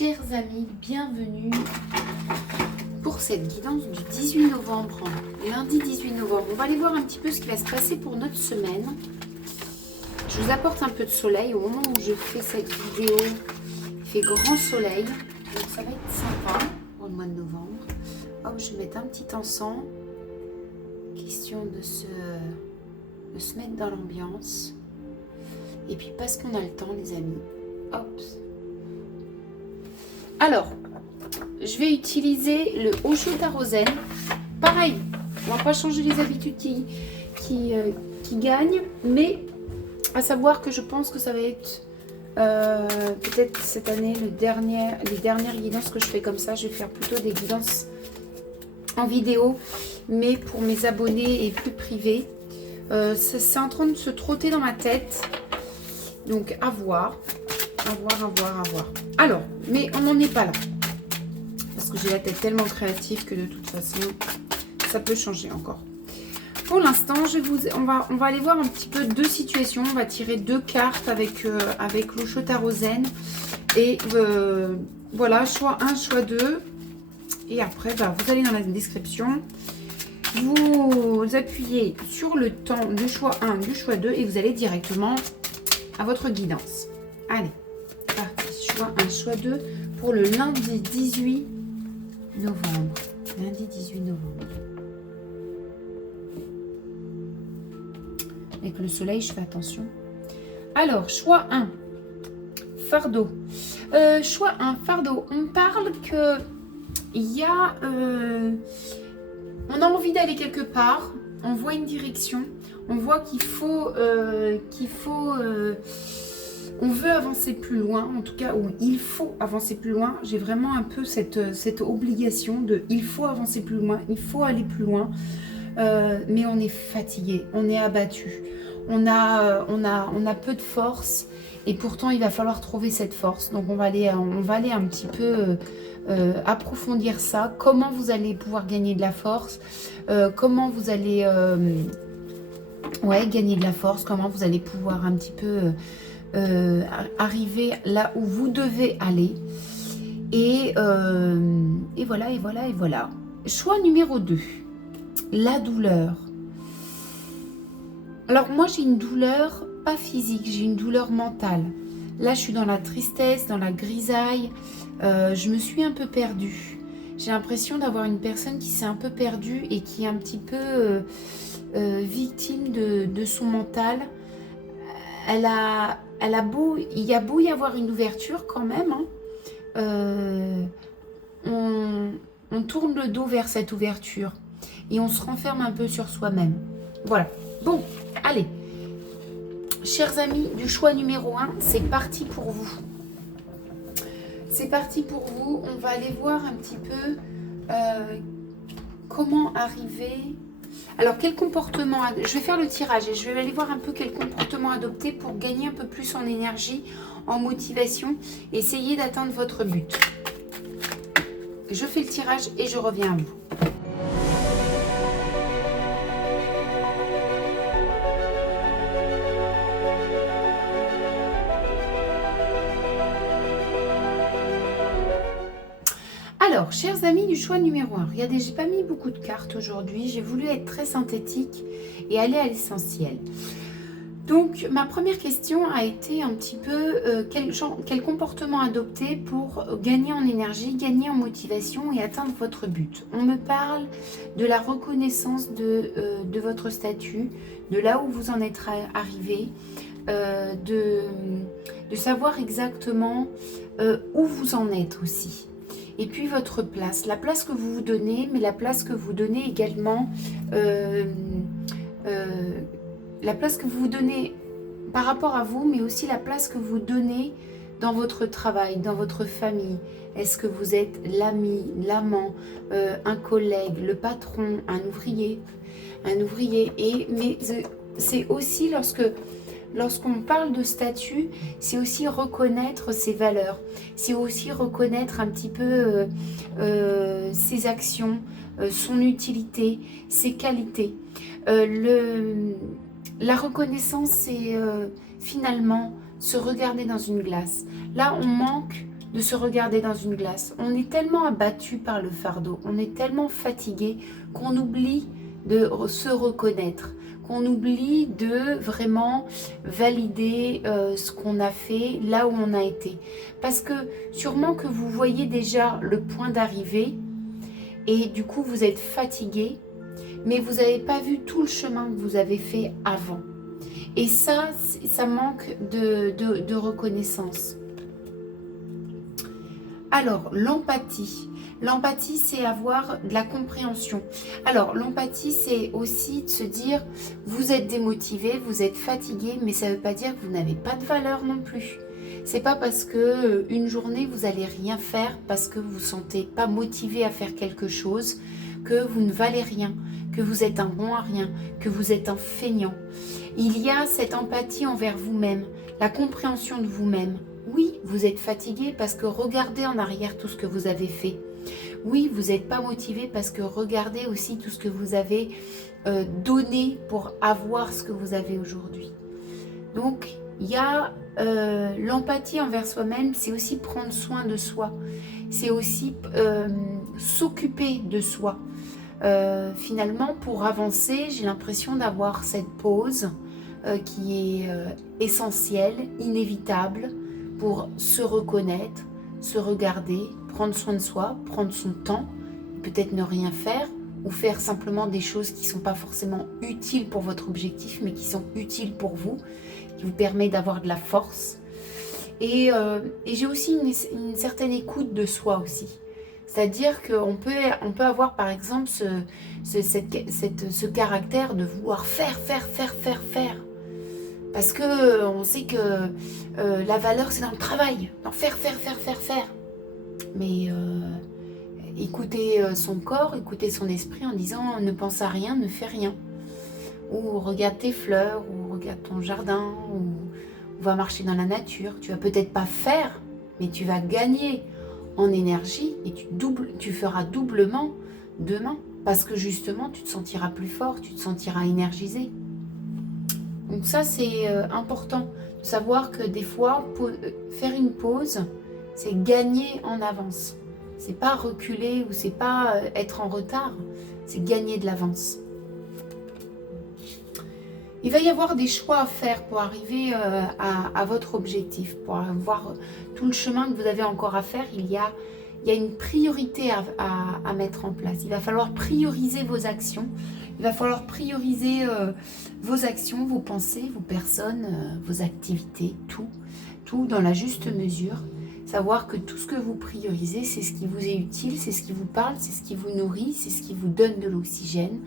Chers amis, bienvenue pour cette guidance du 18 novembre, lundi 18 novembre. On va aller voir un petit peu ce qui va se passer pour notre semaine. Je vous apporte un peu de soleil. Au moment où je fais cette vidéo, il fait grand soleil. Donc ça va être sympa pour le mois de novembre. Hop, je vais mettre un petit encens. Question de se mettre dans l'ambiance. Et puis parce qu'on a le temps, les amis. Hop. Alors, je vais utiliser le Osho-Tarosène. Pareil, on va pas changer les habitudes qui gagnent, mais à savoir que je pense que ça va être peut-être cette année les dernières guidances que je fais comme ça. Je vais faire plutôt des guidances en vidéo, mais pour mes abonnés et plus privés. C'est en train de se trotter dans ma tête, donc à voir. À voir. Alors, mais on n'en est pas là. Parce que j'ai la tête tellement créative que de toute façon, ça peut changer encore. Pour l'instant, on va aller voir un petit peu deux situations. On va tirer deux cartes avec l'Osho-Tarosène. Et voilà, choix 1, choix 2. Et après, vous allez dans la description. Vous appuyez sur le temps du choix 1, du choix 2. Et vous allez directement à votre guidance. Allez. Choix 1, choix 2 pour le lundi 18 novembre. Lundi 18 novembre. Avec le soleil, je fais attention. Alors, choix 1, fardeau. Choix 1, fardeau. On parle que il y a... on a envie d'aller quelque part. On voit une direction. On voit qu'il faut... on veut avancer plus loin, en tout cas, ou il faut avancer plus loin. J'ai vraiment un peu cette obligation de il faut avancer plus loin, il faut aller plus loin. Mais on est fatigué, on est abattu, on a peu de force et pourtant il va falloir trouver cette force. Donc on va aller un petit peu approfondir ça. Comment vous allez pouvoir gagner de la force, comment vous allez gagner de la force, comment vous allez pouvoir un petit peu... arriver là où vous devez aller et voilà. Choix numéro 2, la douleur. Alors moi j'ai une douleur pas physique, j'ai une douleur mentale. Là je suis dans la tristesse, dans la grisaille, je me suis un peu perdue. J'ai l'impression d'avoir une personne qui s'est un peu perdue et qui est un petit peu victime de son mental. Il y a beau y avoir une ouverture quand même, hein. On tourne le dos vers cette ouverture et on se renferme un peu sur soi-même. Voilà. Bon, allez. Chers amis du choix numéro 1, c'est parti pour vous. C'est parti pour vous. On va aller voir un petit peu comment arriver... Alors, quel comportement... Je vais faire le tirage et je vais aller voir un peu quel comportement adopter pour gagner un peu plus en énergie, en motivation, et essayer d'atteindre votre but. Je fais le tirage et je reviens à vous. Alors, chers amis du choix numéro 1, regardez, j'ai pas mis beaucoup de cartes aujourd'hui. J'ai voulu être très synthétique et aller à l'essentiel. Donc, ma première question a été un petit peu quel comportement adopter pour gagner en énergie, gagner en motivation et atteindre votre but. On me parle de la reconnaissance de votre statut, de là où vous en êtes arrivé, de savoir exactement où vous en êtes aussi. Et puis votre place, la place que vous vous donnez, mais la place que vous donnez également, la place que vous vous donnez par rapport à vous, mais aussi la place que vous donnez dans votre travail, dans votre famille. Est-ce que vous êtes l'ami, l'amant, un collègue, le patron, un ouvrier, mais c'est aussi lorsqu'on parle de statut, c'est aussi reconnaître ses valeurs, c'est aussi reconnaître un petit peu ses actions, son utilité, ses qualités. La reconnaissance, c'est finalement se regarder dans une glace. Là, on manque de se regarder dans une glace. On est tellement abattu par le fardeau, on est tellement fatigué qu'on oublie de se reconnaître, qu'on oublie de vraiment valider ce qu'on a fait, là où on a été. Parce que sûrement que vous voyez déjà le point d'arrivée et du coup vous êtes fatigué, mais vous n'avez pas vu tout le chemin que vous avez fait avant. Et ça manque de reconnaissance. Alors, l'empathie. L'empathie, c'est avoir de la compréhension. Alors, l'empathie, c'est aussi de se dire, vous êtes démotivé, vous êtes fatigué, mais ça ne veut pas dire que vous n'avez pas de valeur non plus. C'est pas parce que une journée, vous n'allez rien faire, parce que vous ne vous sentez pas motivé à faire quelque chose, que vous ne valez rien, que vous êtes un bon à rien, que vous êtes un feignant. Il y a cette empathie envers vous-même, la compréhension de vous-même. Oui, vous êtes fatigué parce que regardez en arrière tout ce que vous avez fait. Oui, vous n'êtes pas motivé parce que regardez aussi tout ce que vous avez donné pour avoir ce que vous avez aujourd'hui. Donc, il y a l'empathie envers soi-même, c'est aussi prendre soin de soi. C'est aussi s'occuper de soi. Finalement, pour avancer, j'ai l'impression d'avoir cette pause qui est essentielle, inévitable, pour se reconnaître, se regarder, prendre soin de soi, prendre son temps, peut-être ne rien faire, ou faire simplement des choses qui ne sont pas forcément utiles pour votre objectif, mais qui sont utiles pour vous, qui vous permet d'avoir de la force. Et j'ai aussi une certaine écoute de soi aussi. C'est-à-dire qu'on peut avoir par exemple ce caractère de vouloir faire. Parce qu'on sait que la valeur c'est dans le travail, dans faire. Mais écouter son corps, écouter son esprit en disant ne pense à rien, ne fais rien. Ou regarde tes fleurs, ou regarde ton jardin, ou va marcher dans la nature. Tu vas peut-être pas faire, mais tu vas gagner en énergie et tu feras doublement demain parce que justement tu te sentiras plus fort, tu te sentiras énergisé. Donc ça c'est important de savoir que des fois faire une pause c'est gagner en avance, c'est pas reculer ou c'est pas être en retard, c'est gagner de l'avance. Il va y avoir des choix à faire pour arriver à votre objectif, pour avoir tout le chemin que vous avez encore à faire. Il y a une priorité à mettre en place. Il va falloir prioriser vos actions. Il va falloir prioriser vos actions, vos pensées, vos personnes, vos activités, tout dans la juste mesure. Savoir que tout ce que vous priorisez, c'est ce qui vous est utile, c'est ce qui vous parle, c'est ce qui vous nourrit, c'est ce qui vous donne de l'oxygène.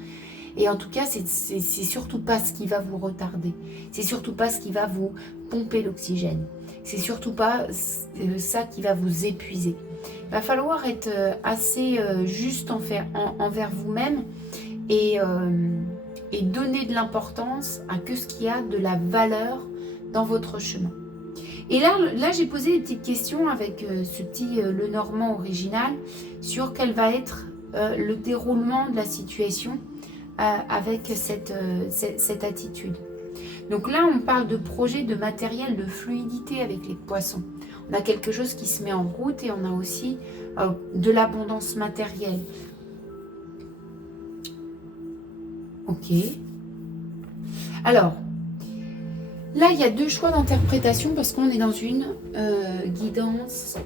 Et en tout cas, c'est surtout pas ce qui va vous retarder. C'est surtout pas ce qui va vous pomper l'oxygène. C'est surtout pas ça qui va vous épuiser. Il va falloir être assez juste envers vous-même et donner de l'importance à que ce qui a de la valeur dans votre chemin. Et là j'ai posé des petites questions avec ce petit Lenormand original sur quel va être le déroulement de la situation avec cette attitude. Donc là, on parle de projet, de matériel, de fluidité avec les poissons. On a quelque chose qui se met en route et on a aussi de l'abondance matérielle. Ok. Alors, là, il y a deux choix d'interprétation parce qu'on est dans une guidance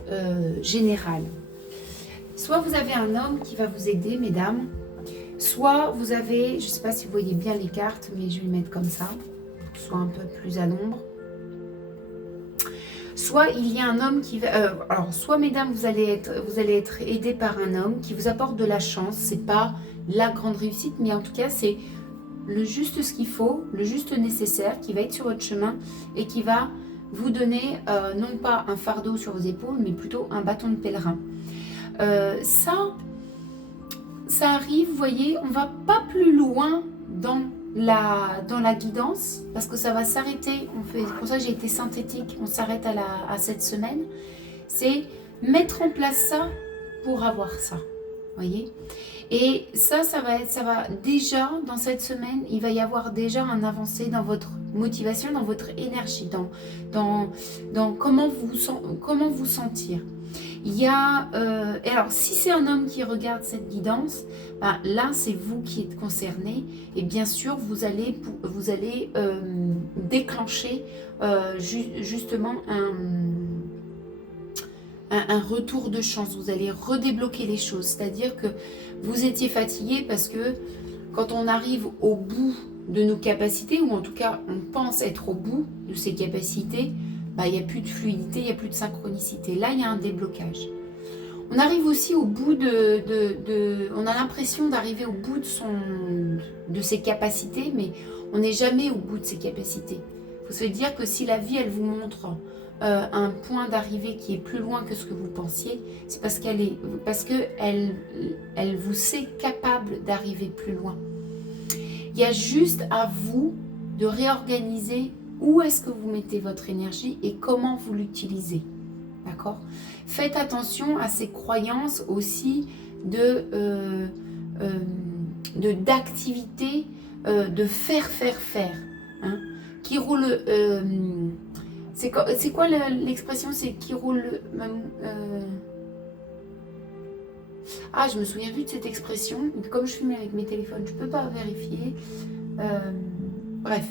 générale. Soit vous avez un homme qui va vous aider, mesdames, soit vous avez, je ne sais pas si vous voyez bien les cartes, mais je vais les mettre comme ça, pour que ce soit un peu plus à l'ombre. Soit il y a un homme qui va... alors, soit mesdames, vous allez être aidé par un homme qui vous apporte de la chance. C'est pas la grande réussite, mais en tout cas, c'est le juste ce qu'il faut, le juste nécessaire, qui va être sur votre chemin et qui va vous donner non pas un fardeau sur vos épaules, mais plutôt un bâton de pèlerin. Ça arrive, vous voyez, on va pas plus loin dans la guidance, parce que ça va s'arrêter, c'est pour ça que j'ai été synthétique, on s'arrête à cette semaine, c'est mettre en place ça pour avoir ça, voyez. Et ça va déjà, dans cette semaine, il va y avoir déjà un avancé dans votre motivation, dans votre énergie, dans comment vous sentir. Il y a, alors si c'est un homme qui regarde cette guidance, ben, là c'est vous qui êtes concerné et bien sûr vous allez déclencher justement un retour de chance. Vous allez redébloquer les choses, c'est-à-dire que vous étiez fatigué parce que quand on arrive au bout de nos capacités, ou en tout cas on pense être au bout de ses capacités, bah, il n'y a plus de fluidité, il n'y a plus de synchronicité. Là, il y a un déblocage. On arrive aussi au bout on a l'impression d'arriver au bout de ses capacités, mais on n'est jamais au bout de ses capacités. Il faut se dire que si la vie, elle vous montre un point d'arrivée qui est plus loin que ce que vous pensiez, c'est parce qu'elle vous sait capable d'arriver plus loin. Il y a juste à vous de réorganiser où est-ce que vous mettez votre énergie et comment vous l'utilisez. D'accord ? Faites attention à ces croyances aussi d'activité, de faire. Hein, qui roule... c'est quoi l'expression ? C'est qui roule... Ah, je me souviens plus de cette expression. Comme je filme avec mes téléphones, je ne peux pas vérifier. Bref,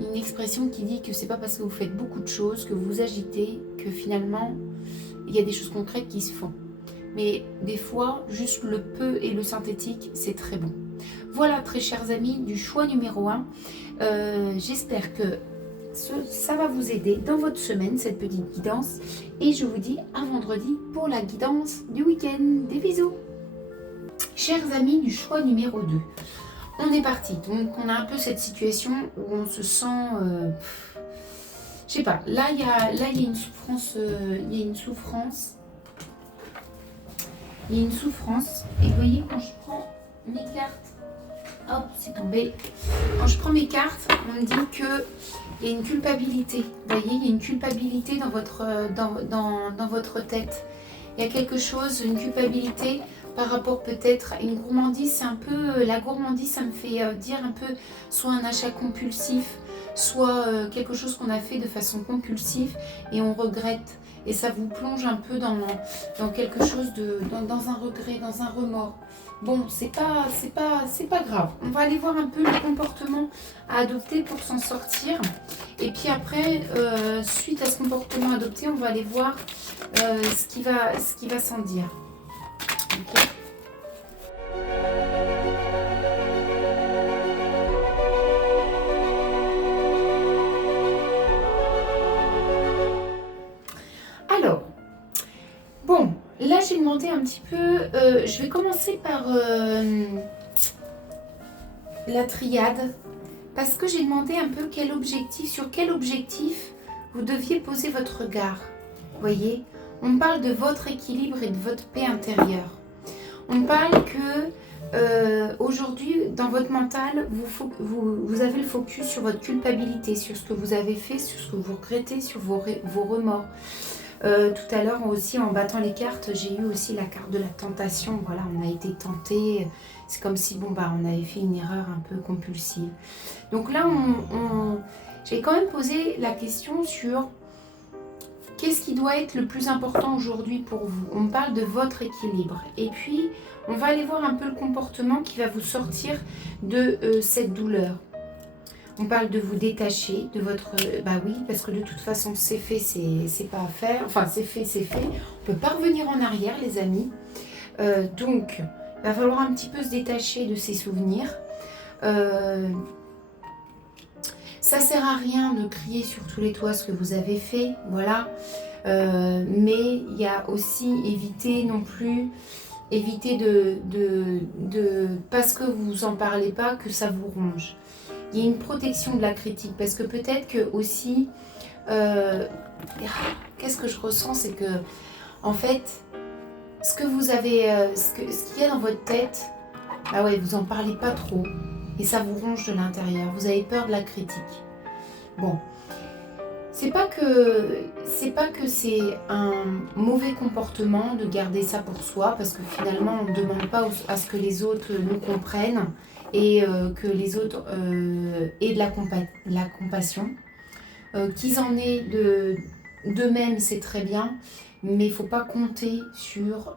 une expression qui dit que c'est pas parce que vous faites beaucoup de choses, que vous vous agitez, que finalement, il y a des choses concrètes qui se font. Mais des fois, juste le peu et le synthétique, c'est très bon. Voilà, très chers amis, du choix numéro 1. J'espère que ça va vous aider dans votre semaine, cette petite guidance. Et je vous dis à vendredi pour la guidance du week-end. Des bisous. Chers amis du choix numéro 2. On est parti. Donc, on a un peu cette situation où on se sent... je sais pas. Là, il y a une souffrance. Il y a une souffrance. Il y a une souffrance. Et vous voyez, quand je prends mes cartes... Hop, c'est tombé. Quand je prends mes cartes, on me dit que il y a une culpabilité. Vous voyez, il y a une culpabilité dans votre tête. Il y a quelque chose, une culpabilité par rapport peut-être à une gourmandise. C'est un peu, la gourmandise, ça me fait dire un peu soit un achat compulsif, soit quelque chose qu'on a fait de façon compulsive et on regrette. Et ça vous plonge un peu dans quelque chose dans un regret, dans un remords. Bon, c'est pas grave. On va aller voir un peu le comportement à adopter pour s'en sortir. Et puis après, suite à ce comportement adopté, on va aller voir ce qui va s'en dire. Okay. Alors, bon, là j'ai demandé un petit peu, je vais commencer par la triade, parce que j'ai demandé un peu sur quel objectif vous deviez poser votre regard. Vous voyez, on parle de votre équilibre et de votre paix intérieure. On parle que aujourd'hui, dans votre mental, vous avez le focus sur votre culpabilité, sur ce que vous avez fait, sur ce que vous regrettez, sur vos remords. Tout à l'heure aussi, en battant les cartes, j'ai eu aussi la carte de la tentation. Voilà, on a été tenté. C'est comme si on avait fait une erreur un peu compulsive. Donc là, j'ai quand même posé la question sur qu'est-ce qui doit être le plus important aujourd'hui pour vous. On parle de votre équilibre. Et puis, on va aller voir un peu le comportement qui va vous sortir de cette douleur. On parle de vous détacher de votre... Bah oui, parce que de toute façon, c'est fait, c'est pas à faire. Enfin, c'est fait, c'est fait. On peut pas revenir en arrière, les amis. Donc, il va falloir un petit peu se détacher de ces souvenirs. Ça sert à rien de crier sur tous les toits ce que vous avez fait, voilà. Mais il y a aussi éviter de parce que vous en parlez pas, que ça vous ronge. Il y a une protection de la critique, parce que peut-être que aussi, qu'est-ce que je ressens, c'est que, en fait, ce que vous avez, ce qu'il y a dans votre tête, bah ouais, vous en parlez pas trop, et ça vous ronge de l'intérieur. Vous avez peur de la critique. Bon, c'est pas que c'est un mauvais comportement de garder ça pour soi, parce que finalement, on ne demande pas à ce que les autres nous comprennent. Et que les autres aient de la compassion. Qu'ils en aient d'eux-mêmes, c'est très bien, mais il ne faut pas compter sur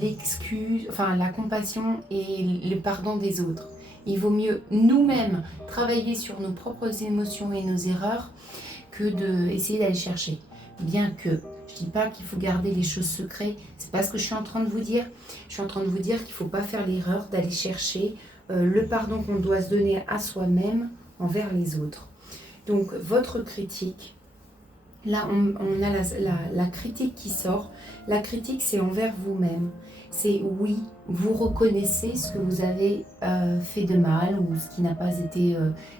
l'excuse, enfin la compassion et le pardon des autres. Il vaut mieux nous-mêmes travailler sur nos propres émotions et nos erreurs que d'essayer d'aller chercher. Bien que je ne dis pas qu'il faut garder les choses secrètes, c'est pas ce que je suis en train de vous dire. Je suis en train de vous dire qu'il ne faut pas faire l'erreur d'aller chercher le pardon qu'on doit se donner à soi-même envers les autres. Donc votre critique, là on a la critique qui sort. La critique, c'est envers vous-même. C'est oui, vous reconnaissez ce que vous avez fait de mal ou ce qui n'a pas été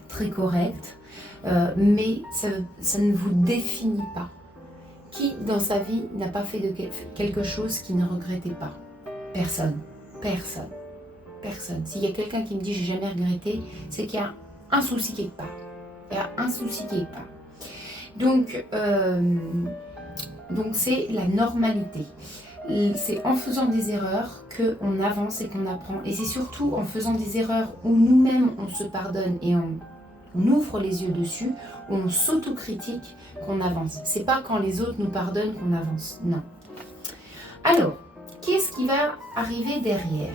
très correct, mais ça ne vous définit pas. Qui dans sa vie n'a pas fait de quelque chose qu'il ne regrettait pas? Personne, personne, personne. S'il y a quelqu'un qui me dit j'ai jamais regretté, c'est qu'il y a un souci quelque part. Il y a un souci quelque part. Donc c'est la normalité. C'est en faisant des erreurs qu'on avance et qu'on apprend. Et c'est surtout en faisant des erreurs où nous-mêmes on se pardonne et on ouvre les yeux dessus, où on s'autocritique qu'on avance. C'est pas quand les autres nous pardonnent qu'on avance, non. Alors, qu'est-ce qui va arriver derrière?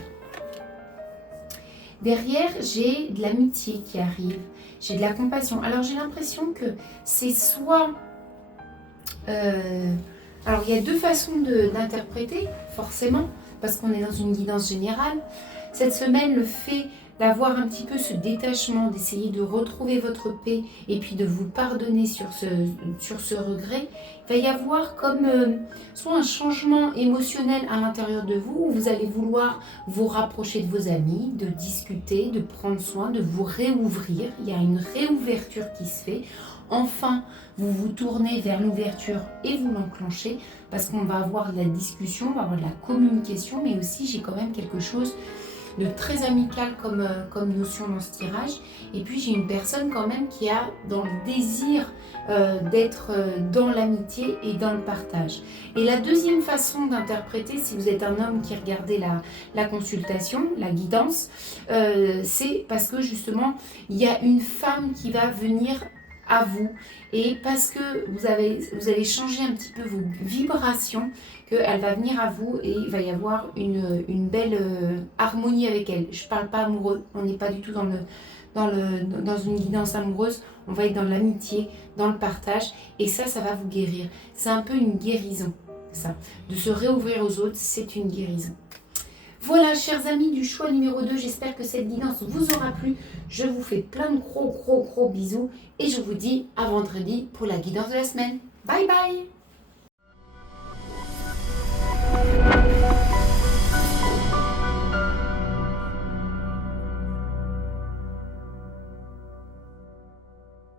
Derrière, j'ai de l'amitié qui arrive, j'ai de la compassion. Alors, j'ai l'impression que c'est soit... alors, il y a deux façons d'interpréter, forcément, parce qu'on est dans une guidance générale. Cette semaine, le fait d'avoir un petit peu ce détachement, d'essayer de retrouver votre paix et puis de vous pardonner sur ce regret, il va y avoir comme soit un changement émotionnel à l'intérieur de vous, où vous allez vouloir vous rapprocher de vos amis, de discuter, de prendre soin, de vous réouvrir. Il y a une réouverture qui se fait. Enfin, vous vous tournez vers l'ouverture et vous l'enclenchez parce qu'on va avoir de la discussion, on va avoir de la communication, mais aussi j'ai quand même quelque chose de très amical comme notion dans ce tirage. Et puis j'ai une personne quand même qui a dans le désir d'être dans l'amitié et dans le partage. Et la deuxième façon d'interpréter, si vous êtes un homme qui regardez la consultation, la guidance, c'est parce que justement il y a une femme qui va venir à vous et parce que vous allez changer un petit peu vos vibrations, qu'elle va venir à vous et il va y avoir une belle harmonie avec elle. Je ne parle pas amoureux, on n'est pas du tout dans une guidance amoureuse, on va être dans l'amitié, dans le partage et ça va vous guérir. C'est un peu une guérison, ça. De se réouvrir aux autres, c'est une guérison. Voilà, chers amis du choix numéro 2, j'espère que cette guidance vous aura plu. Je vous fais plein de gros bisous et je vous dis à vendredi pour la guidance de la semaine. Bye bye!